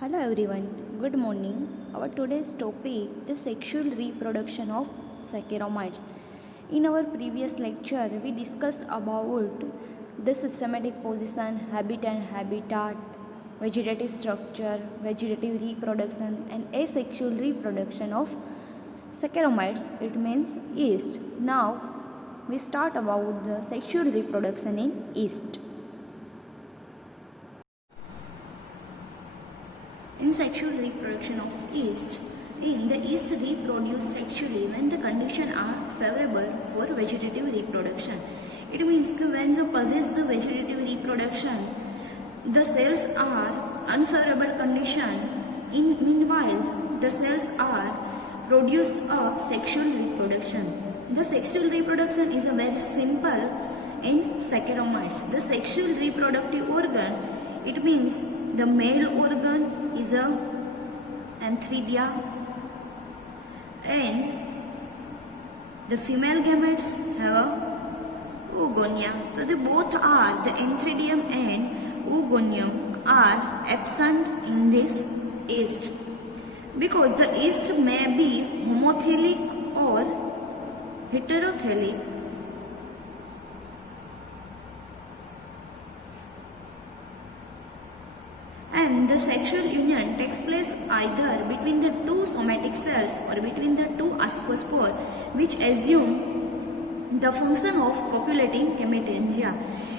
Hello everyone, good morning. Our today's topic the sexual reproduction of Saccharomyces. In our previous lecture, we discussed about the systematic position, habit and habitat, vegetative structure, vegetative reproduction, and asexual reproduction of Saccharomyces. It means yeast. Now we start about the sexual reproduction in yeast. In sexual reproduction of yeast, the yeast reproduce sexually when the conditions are favorable for vegetative reproduction. It means that when they possess the vegetative reproduction, the cells are unfavorable condition. Meanwhile, the cells are produced of sexual reproduction. The sexual reproduction is a very simple in Saccharomyces. The sexual reproductive organ, it means the male organ is a antheridia and the female gametes have a oogonia. So they both are, the antheridium and oogonium are absent in this yeast because the yeast may be homothelic or heterothelic. And the sexual union takes place either between the two somatic cells or between the two ascospores, which assume the function of copulating gametangia.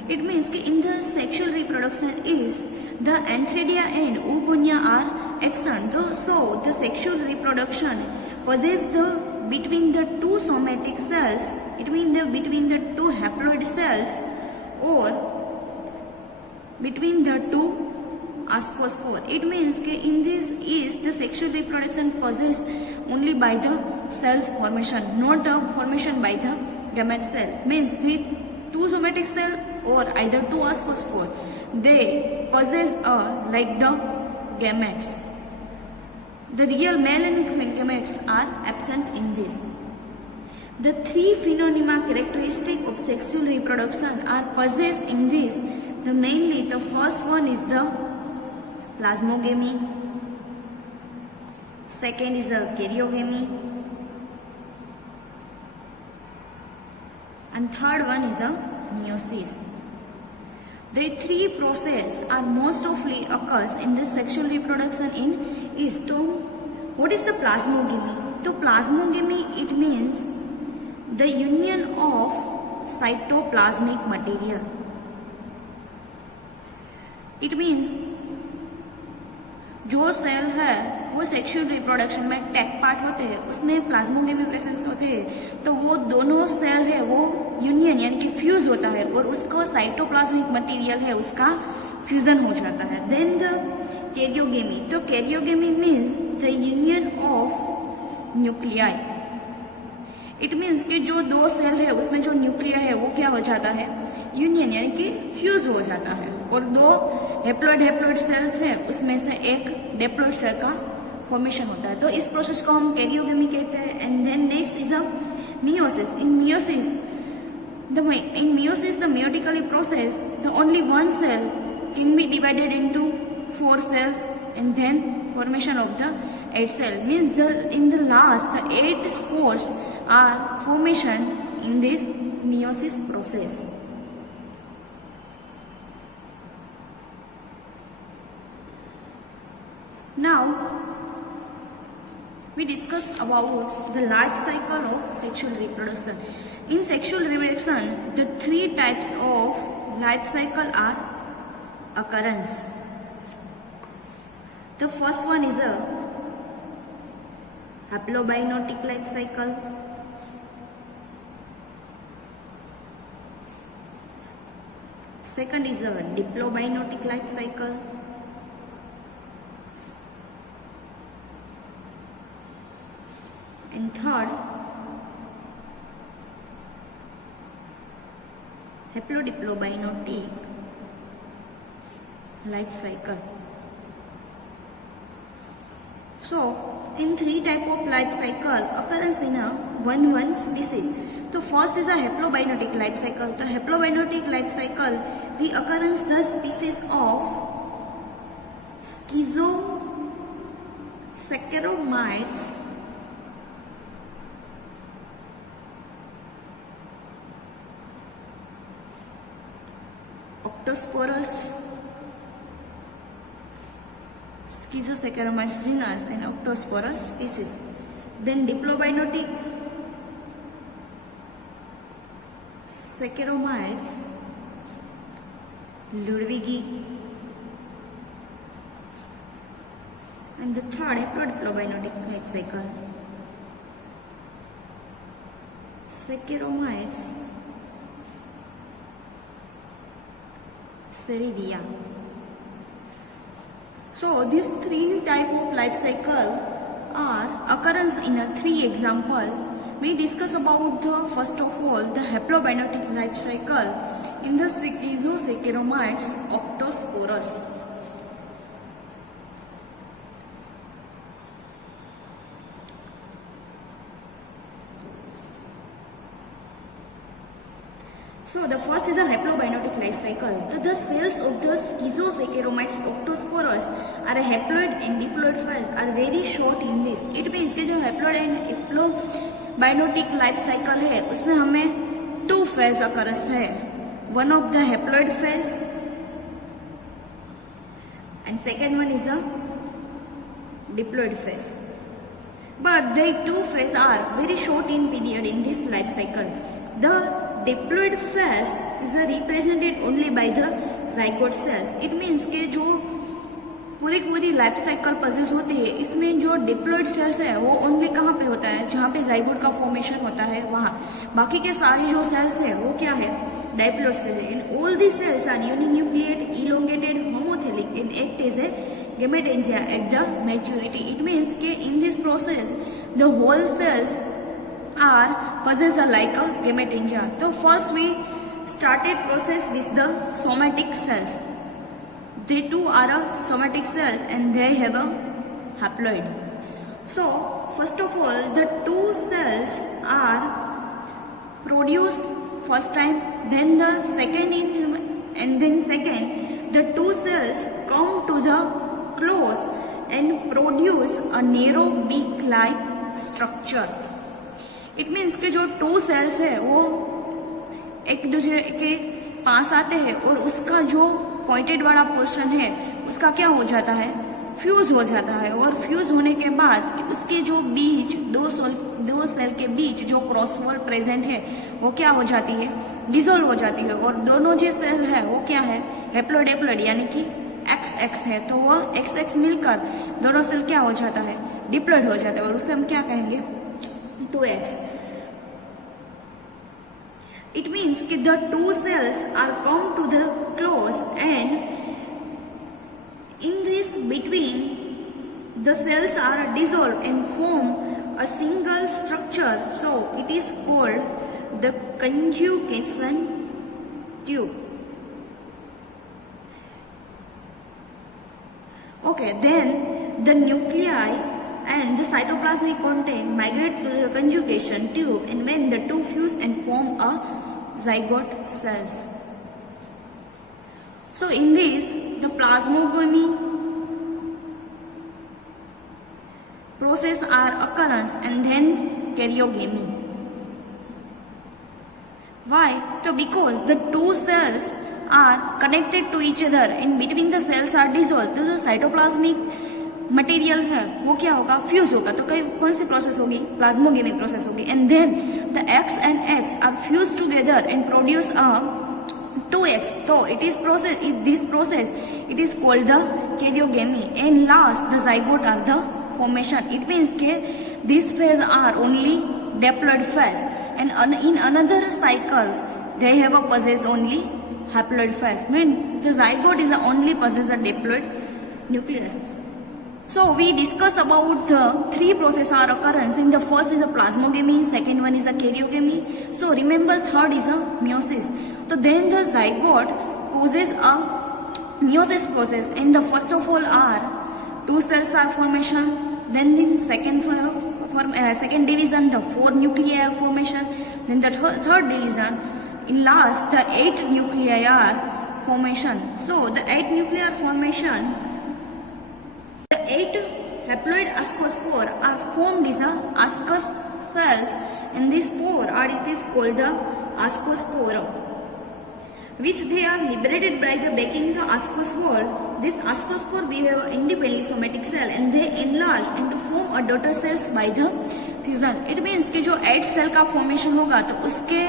It means that in the sexual reproduction is the antheridia and oogonia are absent. So the sexual reproduction possesses the between the two somatic cells, it means the between the two haploid cells or between the two ascospore. It means that in this is the sexual reproduction possessed only by the cells formation, not a formation by the gamete cell. Means the two somatic cell or either two ascospore, they possess like the gametes. The real male and female gametes are absent in this. The three phenomena characteristic of sexual reproduction are possessed in this. Mainly the first one is the plasmogamy, second is the karyogamy, and third one is a meiosis. The three processes are most often occurs in this sexual reproduction in yeast. So, what is the plasmogamy? So, plasmogamy, it means the union of cytoplasmic material. It means जो cell है वो sexual reproduction में take part होते हैं, उसमें plasmogamy presence होते हैं, तो वो दोनों सेल है वो यूनियन यानी कि फ्यूज होता है और उसको साइटोप्लाज्मिक मटेरियल है उसका फ्यूजन हो जाता है. देन द कैरियोगेमी, तो karyogamy means the union of nuclei. It means कि जो दो सेल है उसमें जो न्यूक्लिया है वो क्या हो जाता है, यूनियन यानी कि फ्यूज हो जाता है, और दो हेप्लॉइड सेल्स है उसमें से एक डिप्लॉइड सेल का फॉर्मेशन होता है. तो इस प्रोसेस को हम कैरियोगेमी कहते हैं. And then next is a meiosis. In meiosis the meiotically process, the only one cell can be divided into 4 cells and then formation of the 8 cell. Means in the last the 8 spores are formation in this meiosis process. Now we discuss about the life cycle of sexual reproduction. In sexual reproduction, the 3 types of life cycle are occurrence. The first one is a haplobinotic life cycle. Second is a diplobinotic life cycle. And third, haplodiplobinotic life cycle. So, in 3 type of life cycle occurrence in a one species. So, first is a haplobinotic life cycle. The haplobinotic life cycle, the occurrence the species of schizo saccharomyces, Octosporus, Schizosaccharomyces genus and Octosporus species. Then diplobinotic Saccharomyces, Ludwigi, and the third haplodiplobinotic life cycle, Saccharomyces cerevia. So these three type of life cycle are occurrence in a three example. We discuss about the first of all the haplobinotic life cycle in the Schizosaccharomyces Octosporus. So the first is a haplobinotic life cycle. So the cells of the Schizosaccharomyces Octosporus are a haploid and diploid phase are very short in this. It means कि जो haploid and haplobinotic life cycle है उसमें हमें two phase occurs है. One of the haploid phase and second one is the diploid phase. But the two phases are very short in period in this life cycle. The diploid phase is represented only by the zygote cells. It means कि जो पूरी life cycle possess होती है इसमें जो diploid sales है वो only कहाँ पे होता है, जहाँ पे जाइगोट का फॉर्मेशन होता है वहाँ. बाकी के सारे जो सेल्स है वो क्या है, डाइप्लॉइड सेल्स है. And all the cells are uninucleate, elongated, homothallic and act as a gametangia at the maturity. It means कि in this process the whole cells are possess like a gametangia. So first we started process with the somatic cells. They too are a somatic cells and they have a haploid. So first of all the two cells are produced first time, then the second the two cells come to the close and produce a narrow beak-like structure. It means कि जो two cells है वो एक दूसरे के पास आते हैं और उसका जो पॉइंटेड वाला पोर्शन है उसका क्या हो जाता है, फ्यूज हो जाता है. और फ्यूज होने के बाद कि उसके जो बीच दो सेल के बीच जो क्रॉस वॉल प्रेजेंट है वो क्या हो जाती है, डिसॉल्व हो जाती है. और दोनों जो सेल है वो क्या है, हैप्लोइड हैप्लोइड यानी कि XX है. तो वो XX मिलकर दोनों सेल क्या हो जाता है, डिप्लॉइड हो जाता है. और उससे हम क्या कहेंगे, 2X. It means कि the two cells are come to the close and in this between the cells are dissolved and form a single structure. So it is called the conjugation tube. Okay, then the nuclei and the cytoplasmic content migrate to the conjugation tube and when the two fuse and form a zygote cells. So in this the plasmogamy process are occurrence and then karyogamy. Why? So because the two cells are connected to each other and between the cells are dissolved, तो जो cytoplasmic material है वो क्या होगा, fuse होगा. तो कौन सी प्रोसेस होगी, प्लाज्मोगेमिक प्रोसेस होगी. And then the X and X are fused together and produce a 2X. So it is process, this process it is called the karyogamy. And last the zygote are the formation. It means के this phase are only diploid phase and in another cycle they have a possess only haploid phase. When the zygote is the only possess a diploid nucleus. So we discuss about the three process are occurrence. In the first is a plasmogamy, second one is a karyogamy. So remember third is a meiosis. So then the zygote possess a meiosis process. And the first of all are two cells are formation. Then in second division the 4 nuclei formation. Then the third division in last the 8 nuclei are formation. So the 8 nuclear formation, the 8 haploid ascospore are formed is the ascus cells, and this spore or it is called the ascospore, which they are liberated by the breaking the ascospore. This ascospore behave independently somatic cell and they enlarge and to form a daughter cells by the fusion. It means कि जो 8 cell का formation होगा तो उसके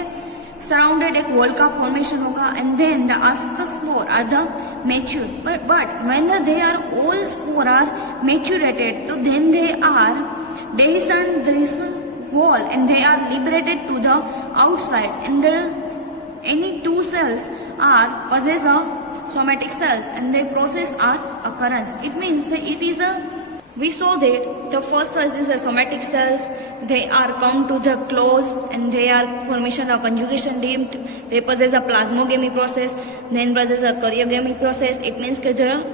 surrounded एक wall का formation होगा, and then the ascospore are the mature. But when they are all spore are maturated, so then they are descend this wall and they are liberated to the outside, and there any 2 cells are possess a somatic cells and their process are occurrence. It means that it is a, we saw that the first is the somatic cells, they are come to the close and they are formation of conjugation linked, they possess a plasmogamy process, then possess a karyogamy process. It means that the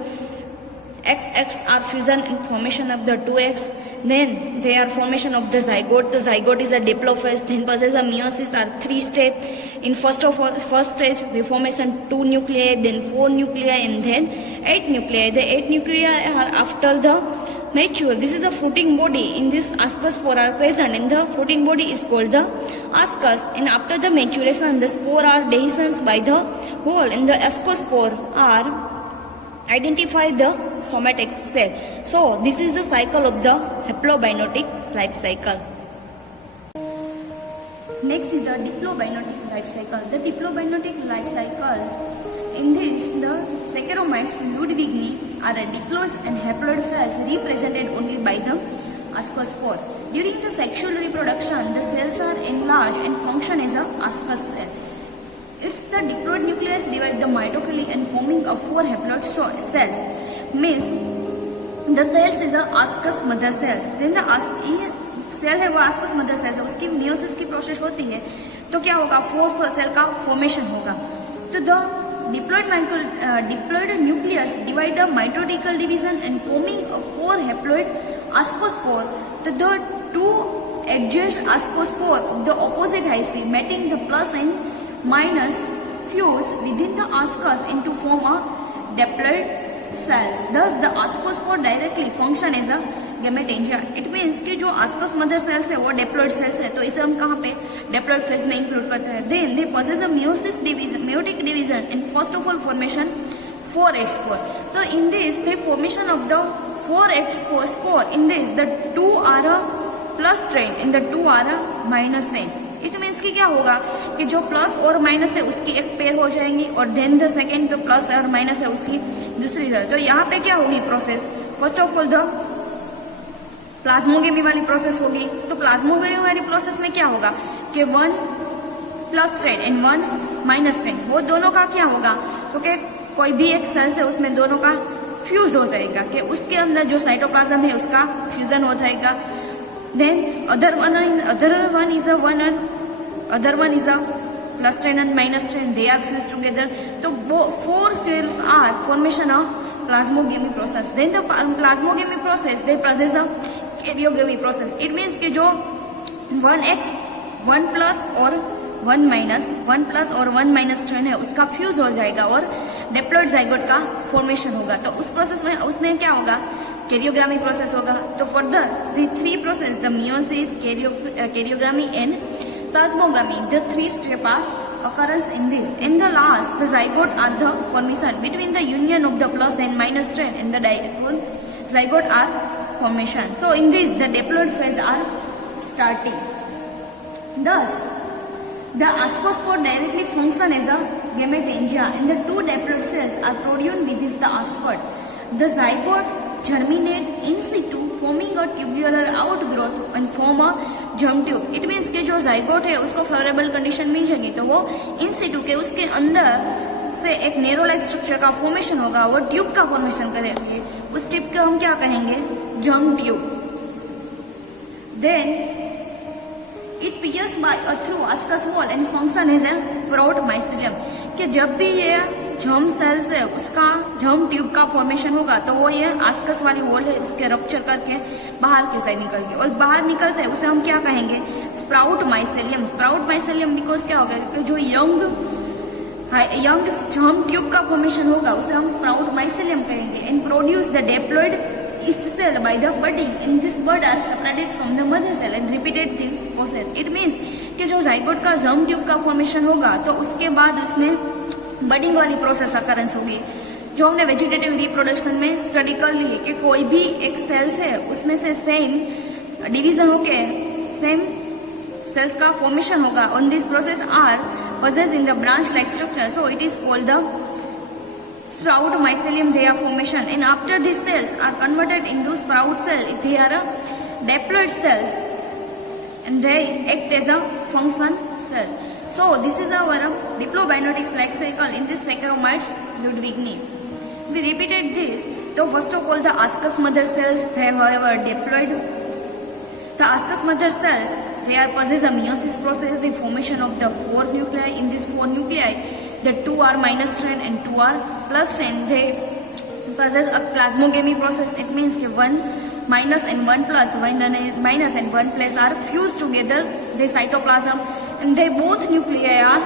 XX are fusion and formation of the 2X, then they are formation of the zygote. The zygote is a diplophase, then possess a meiosis are 3 steps. In first stage we formation 2 nuclei, then 4 nuclei, and then 8 nuclei. The 8 nuclei are after the mature. This is the fruiting body. In this ascospore are present, and the fruiting body is called the ascus. And after the maturation, the spore are dehiscence by the whole, and the ascospore are identify the somatic cell. So this is the cycle of the haplobinotic life cycle. Next is the diplobinotic life cycle. The diplobinotic life cycle, in this the Saccharomyces ludwigii are diploid and haploid cells represented only by the ascospore. During the sexual reproduction, the cells are enlarged and function as a ascus cell. It's the diploid nucleus divide the mitochondria and forming of 4 haploid cells. Means the cells is the ascus mother cells. Then the cell है वो आसपास mother cell है, उसकी meiosis की process होती है तो क्या होगा 4 सेल का फॉर्मेशन होगा. तो the diploid nucleus divide the mitotical division and forming a 4 haploid ascospore. The 2 adjacent ascospore of the opposite hyphae mating the plus and minus fuse within the ascus and to form a diploid cells. Thus the ascospore directly function as a gametangia. It means कि जो आसपास mother cells है वो diploid sales है, तो इसे हम कहाँ पे डेप्लॉइड फेज में इंक्लूड करते हैं. Then they possess a meiosis division, meiotic division and first of all formation 4 spore. तो in this the formation of the 4 spore, in this the 2 are a plus strain and the 2 are a minus strain. It means कि क्या होगा कि जो plus और minus है उसकी एक पेयर हो जाएंगी, और देन द सेकेंड जो प्लस और माइनस है उसकी दूसरी. तो यहाँ पे क्या होगी process, first of all the plasmogamy वाली प्रोसेस होगी. तो प्लाज्मोगेमी वाली प्रोसेस में क्या होगा कि 1 plus strain and 1 minus strain, वो दोनों का क्या होगा, क्योंकि कोई भी एक सेल है उसमें दोनों का फ्यूज हो जाएगा, कि उसके अंदर जो साइटोप्लाज्म है उसका फ्यूजन हो जाएगा. Then other one is a plus strain and minus strain, they are fuse together. तो वो 4 cells are formation of plasmogamy process. Then the plasmogamy process they process a karyogamy process. It means कि जो 1x 1 plus और 1 plus और 1 minus strain है उसका fuse हो जाएगा और डिप्लॉइड जाइगोट का फॉर्मेशन होगा. तो उस प्रोसेस में उसमें क्या होगा, कैरियोग्रामी प्रोसेस होगा. तो further the 3 process, the meiosis, karyogamy and plasmogamy, the 3 step are occurrence in this. In the last, the zygote are the formation between the union of the plus and minus strain, and the zygote are formation. So in this, the diploid phase are starting. Thus, the ascospore directly function as a gametangia, and the 2 diploid cells are produced within the ascot. The zygote germinate in situ, forming a tubular outgrowth and form a germ tube. It means कि जो zygote है उसको favourable condition मिल जाएगी तो वो इन सिटू के उसके अंदर से एक नेरो लाइक स्ट्रक्चर का फॉर्मेशन होगा, वो ट्यूब का फॉर्मेशन करेंगे. उस ट्यूब को हम क्या कहेंगे, germ tube. Then it pierce by a through ascus wall and function as a sprout mycelium. कि जब भी ये जर्म सेल्स है उसका जर्म ट्यूब का फॉर्मेशन होगा तो वो ये आस्कस वाली वॉल है उसके रप्चर करके बाहर की साइड निकलती है, और बाहर निकलते हैं उसे हम क्या कहेंगे, sprout mycelium. Sprout mycelium because क्या होगा कि जो यंग जर्म ट्यूब का फॉर्मेशन होगा उसे हम स्प्राउट माइसेलियम कहेंगे. And produce the diploid each cell by the budding and this bud are separated from the mother cell and repeated this process. It means कि जो जाइगोट का germ tube का formation होगा तो उसके बाद उसमें बडिंग वाली प्रोसेस अकरेंस होगी, जो हमने वेजिटेटिव रिप्रोडक्शन में स्टडी कर ली कि कोई भी एक सेल्स है उसमें से सेम डिवीजन होके सेम सेल्स का फॉर्मेशन होगा. On this process are possessed in the branch like structure, so it is called the sprout mycelium. They are formation, and after these cells are converted into sprout cell, they are a diploid cells and they act as a function cell. So this is our diplobinotics life cycle in this Saccharomyces ludwigii. We repeated this. So first of all, the ascus mother cells, they have a diploid. The ascus mother cells, they are possess a meiosis process, the formation of the 4 nuclei. In these 4 nuclei, the 2 are minus strand and 2 are plus strand. They possess a plasmogamy process. It means that 1 minus and 1 plus, 1 minus and 1 plus are fused together, the cytoplasm, and they both nuclei are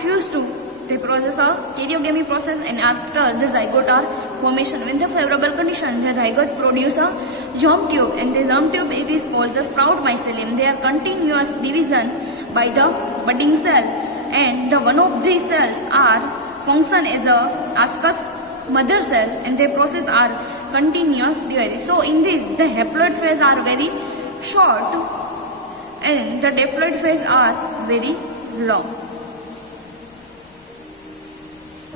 fused to the process of karyogamy process, and after the zygote are formation. When the favorable condition, the zygote produce a germ tube, and the germ tube it is called the sprout mycelium. They are continuous division by the budding cell, and the one of these cells are function as a ascus mother cell, and their process are continuous dividing. So in this, the haploid phase are very short, and the diploid phase are very long.